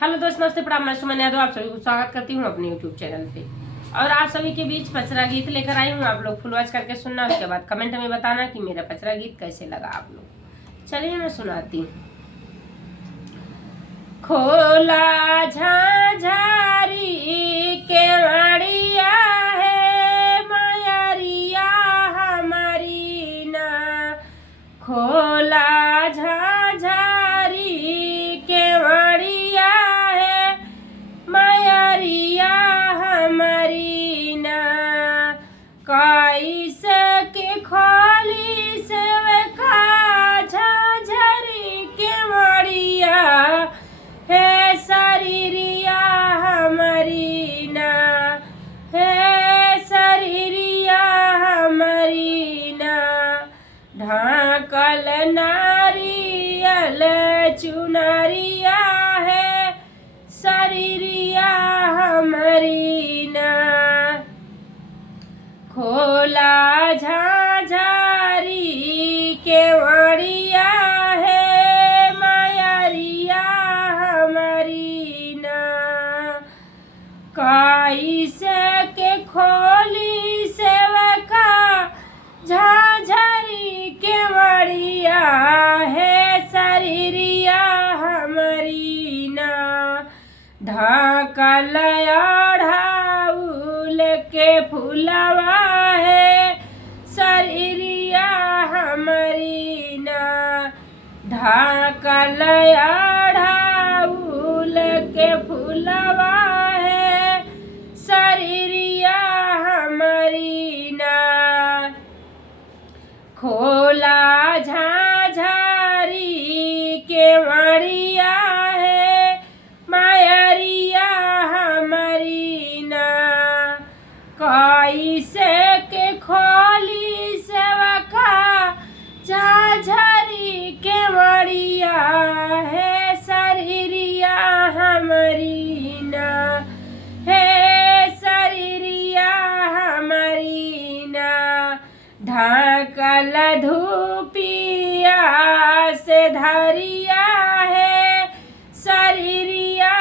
Hello दोस्त, नमस्ते, प्रणाम। मैं सुमन यादव आप सभी को स्वागत करती हूँ अपने यूट्यूब चैनल पे। और आप सभी के बीच पचरा गीत लेकर आई हूँ। आप लोग फुल वॉच करके सुनना, उसके बाद कमेंट में बताना कि मेरा पचरा गीत कैसे लगा आप लोग। चलिए मैं सुनाती हूँ। खोला झाझारी केवड़िया है मायरिया हमारी ना, खोला झाझारी केवड़िया है मायरिया हमारी ना, कैसे के खोली से खा झाझारी केवड़िया है शरीरिया हमारी ना, है शरीरिया हमारी ना, ढाकल नारियल चुनरिया है शरीरिया हमारी ना, खोला झाझारी केवड़िया है मायरिया हमारी ना, कैसे के खोली सेवका झाझारी केवड़िया है शरीरिया हमारी ना, ढाकल ढाउल के फुलवा है शरीरिया हमारी ना, ढाकल ढाउल के फुलवा है शरीरिया हमारी ना, खोला झाझारी केवड़िया है मायरिया हमारी ना, कैसे के खोली सेवका झाझारी केवड़िया है शरीरिया हमारी ना, है शरीरिया हमारी ना, ढाकल धूपिया से धरिया है शरीरिया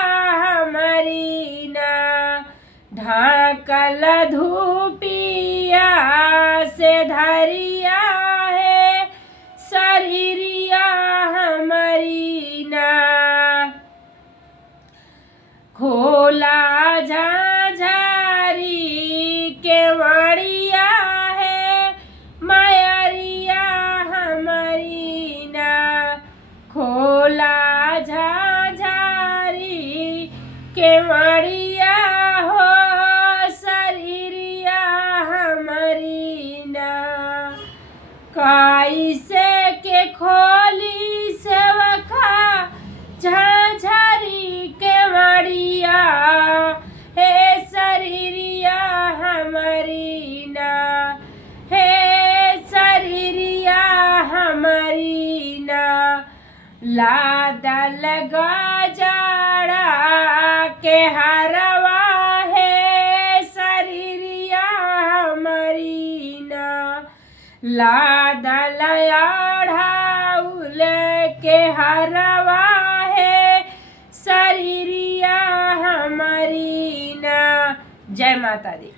हमारी ना, ढाकल धूपिया से धरिया है शरीरिया हमारी ना, खोला झाझारी केवड़िया है मायरिया हमारी ना, खोला झाझारी केवड़िया हो शरीरिया हमारी ना, कैसे के खोली सेवका झाझारी केवड़िया है शरीरिया हमारी ना, है शरीरिया हमारी ना, लादल गजरा के हरवा है शरीरिया हमारी ना, लादल ढाउल के हरवा है शरीरिया हमारी ना। जय माता दी।